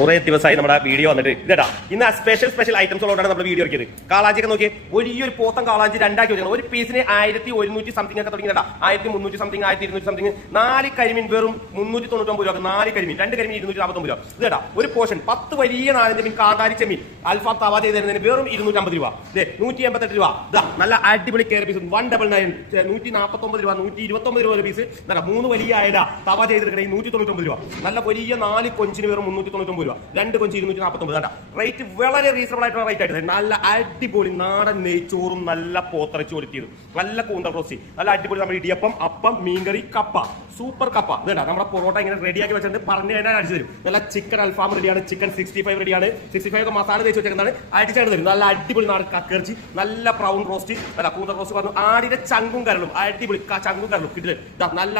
കുറെ ദിവസമായി നമ്മുടെ വീഡിയോ വന്നിട്ട് ഇതാ ഇന്ന് സ്പെഷ്യൽ ഐറ്റംസുകളോടാണ് നമ്മൾ വീഡിയോ ഇറക്കിയത്. കാളാഞ്ചിയൊക്കെ നോക്കിയേ, വലിയൊരു പോത്തം കാളാഞ്ചി രണ്ടാക്കി വെച്ചാൽ ഒരു പീസിന് 1100 സംതിങ് ഒക്കെ തുടങ്ങിയതാ. 1300 സംതിങ് 1200 സംതിങ്. 4 കരിമീൻ വെറും 399 രൂപ. 4 കരിമീൻ, 2 കരിമീൻ 249 രൂപ. ഇതാ ഒരു പോർഷൻ 10 വലിയ 4 മീൻ കാന്താരി ചെമ്മീൻ അൽഫാം തവ ചെയ്ത് തരുന്നതിന് വെറും 250 രൂപ. 188 രൂപ. ഇതാ നല്ല അടിപൊളി കയറി പീസ് 199 149 രൂപ. 129 രൂപ പീസ്. 3 വലിയ അയല തവ ചെയ്തെടുക്കണേ 199 രൂപ. നല്ല വലിയ 4 കൊഞ്ചിന് വെറും 399 രൂപ. 2 കൊഞ്ച് 249. റേറ്റ് വളരെ റീസണബിൾ ആയിട്ടുള്ള റേറ്റ് ആയിട്ട് നല്ല അടിപൊളി നാടൻ നെയ്ച്ചോറും നല്ല പോത്തിറച്ചി കൊടുത്തിയത്, നല്ല കൂന്തൽ റോസ്റ്റ്, നല്ല അടിപൊളി നമ്മുടെ ഇടിയപ്പം, അപ്പം, മീൻകറി, കപ്പ, സൂപ്പർ കപ്പ. ഇതല്ല നമ്മുടെ പൊറോട്ട ഇങ്ങനെ റെഡിയാക്കി വെച്ചിട്ട് പറഞ്ഞു കഴിഞ്ഞാൽ അടിച്ചു തരും. നല്ല ചിക്കൻ അൽഫാം റെഡിയാണ്, ചിക്കൻ 65 റെഡിയാണ്. 65 മസാല തേച്ച് വെച്ചേക്കുന്നതാണ്, അടിച്ചാണ് തരും. നല്ല അടിപൊളി നാടൻ കക്കിറച്ചി, നല്ല ബ്രൗൺ റോസ്റ്റ്, അല്ല കൂന്തൽ റോസ്റ്റ് പറഞ്ഞു. ആടിന്റെ ചങ്കും കരളും അടിപൊളി ചങ്കും കരളും കിട്ടില്ല. നല്ല